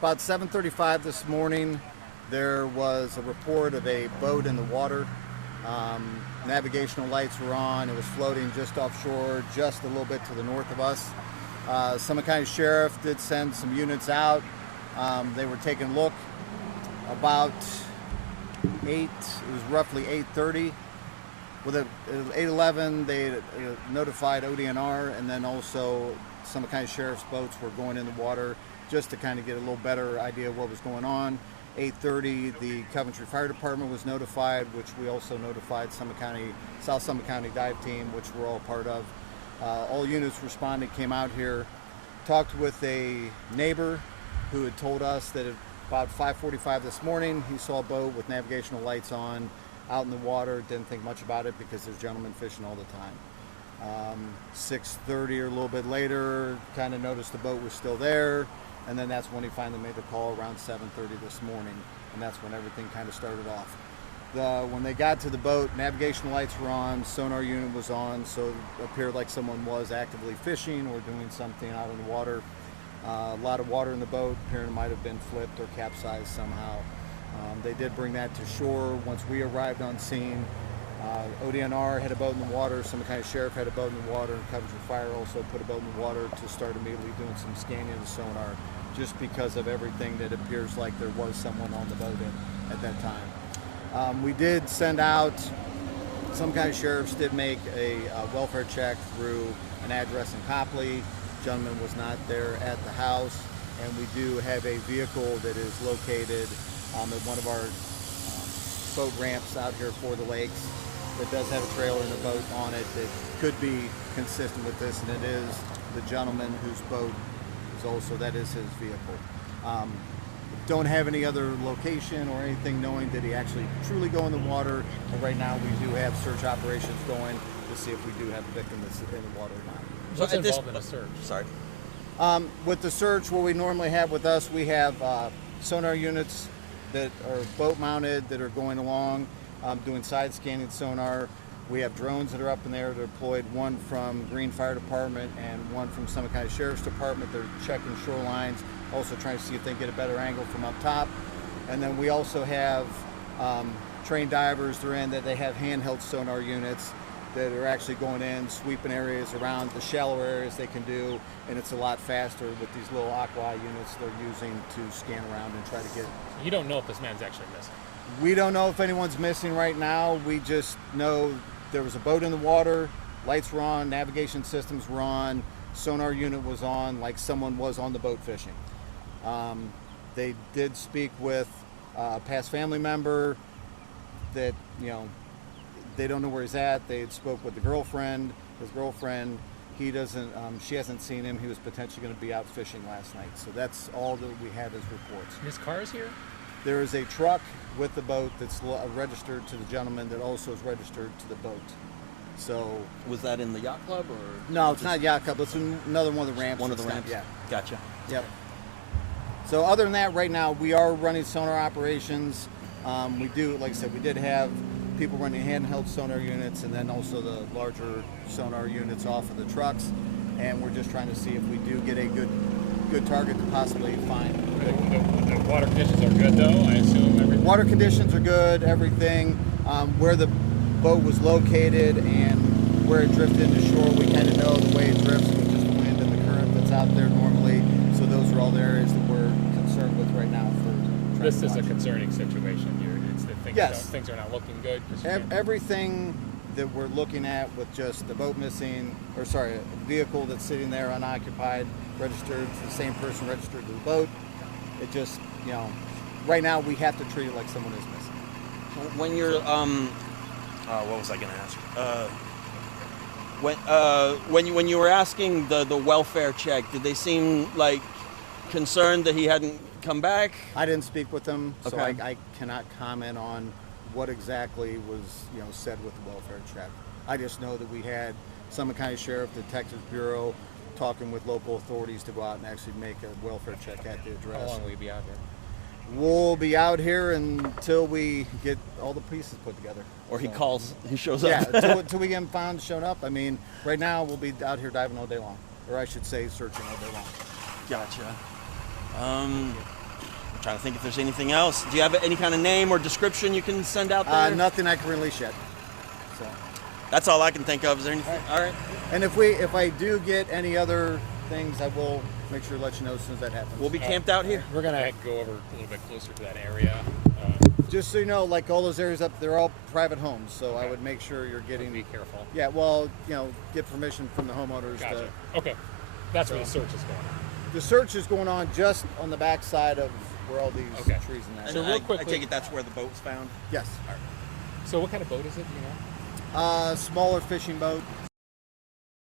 About 7:35 this morning, there was a report of a boat in the water. Navigational lights were on. It was floating just offshore, just a little bit to the north of us. Summit County Sheriff did send some units out. They were taking a look. About it was roughly 8:30. With at 8:11, they notified ODNR, and then also Summit County Sheriff's boats were going in the water just to kind of get a little better idea of what was going on. 8:30, the Coventry Fire Department was notified, which we also notified South Summit County Dive Team, which we're all part of. All units responded, came out here, talked with a neighbor who had told us that at about 5:45 this morning, he saw a boat with navigational lights on out in the water. Didn't think much about it because there's gentlemen fishing all the time. 6:30 or a little bit later, kind of noticed the boat was still there, and then that's when he finally made the call around 7:30 this morning, and that's when everything kind of started off. When they got to the boat, navigational lights were on, sonar unit was on, so it appeared like someone was actively fishing or doing something out in the water. A lot of water in the boat, appearing it might have been flipped or capsized somehow. They did bring that to shore once we arrived on scene. ODNR had a boat in the water, Summit County Sheriff had a boat in the water, and Coventry Fire also put a boat in the water to start immediately doing some scanning of the sonar, just because of everything that appears like there was someone on the boat at that time. We did send out, Summit County Sheriffs did make a welfare check through an address in Copley. Gentleman was not there at the house, and we do have a vehicle that is located at one of our boat ramps out here for the lakes that does have a trailer and a boat on it that could be consistent with this, and it is the gentleman whose boat is also, that is his vehicle. Don't have any other location or anything knowing did he actually truly go in the water, but right now we do have search operations going to see if we do have a victim that's in the water or not. What's involved in a search? Sorry. With the search, what we normally have with us, we have sonar units that are boat mounted that are going along, doing side scanning sonar. We have drones that are up in there. They're deployed, one from Green Fire Department and one from Summit County Sheriff's Department. They're checking shorelines, also trying to see if they can get a better angle from up top. And then we also have trained divers. They're in that they have handheld sonar units that are actually going in, sweeping areas around the shallow areas they can do, and it's a lot faster with these little aqua units they're using to scan around and try to get. You don't know if this man's actually missing. We don't know if anyone's missing right now. We just know there was a boat in the water, lights were on, navigation systems were on, sonar unit was on, like someone was on the boat fishing. They did speak with a past family member that, they don't know where he's at. They had spoke with the girlfriend, his girlfriend. He doesn't, she hasn't seen him. He was potentially going to be out fishing last night. So that's all that we have as reports. His car is here? There is a truck with the boat that's registered to the gentleman that also is registered to the boat. So was that in the yacht club or? No, it's not yacht club. It's another one of the ramps. One of the ramps? Yeah. Gotcha. Yep. So other than that, right now we are running sonar operations. We do, like I said, we did have people running handheld sonar units and then also the larger sonar units off of the trucks, and we're just trying to see if we do get a good target to possibly find. The water conditions are good though, I assume? Everything. Water conditions are good, everything. Where the boat was located and where it drifted into shore, we kind of know the way it drifts with just the wind and the current that's out there normally. So those are all the areas that we're concerned with right now. This is a concerning situation here. It's that things are not looking good. Everything that we're looking at with just the boat missing, a vehicle that's sitting there unoccupied, registered to the same person registered to the boat. It just, right now we have to treat it like someone is missing. When you're, what was I going to ask? When you were asking the welfare check, did they seem like concerned that he hadn't come back? I didn't speak with them, so okay. I cannot comment on what exactly was said with the welfare check. I just know that we had Summit County Sheriff, Detectives Bureau, talking with local authorities to go out and actually make a welfare check at the address. How long will you be out here? We'll be out here until we get all the pieces put together. Or he shows up. Yeah, until we get him found, shown up. I mean, right now we'll be out here diving all day long, or I should say searching all day long. Gotcha. I'm trying to think if there's anything else. Do you have any kind of name or description you can send out there? Nothing I can release yet. So that's all I can think of. Is there anything? All right. And if I do get any other things, I will make sure to let you know as soon as that happens. We'll be camped out here. We're gonna go over a little bit closer to that area. Just so you know, like all those areas up, they're all private homes, so Okay. I would make sure you're getting. Be careful. Yeah, well, get permission from the homeowners. Gotcha. Okay, that's where the search is going on. The search is going on just on the back side of where all these Okay. trees and that. And So real I quickly- take it that's where the boat was found. Yes, So what kind of boat is it? Do you know? smaller fishing boat.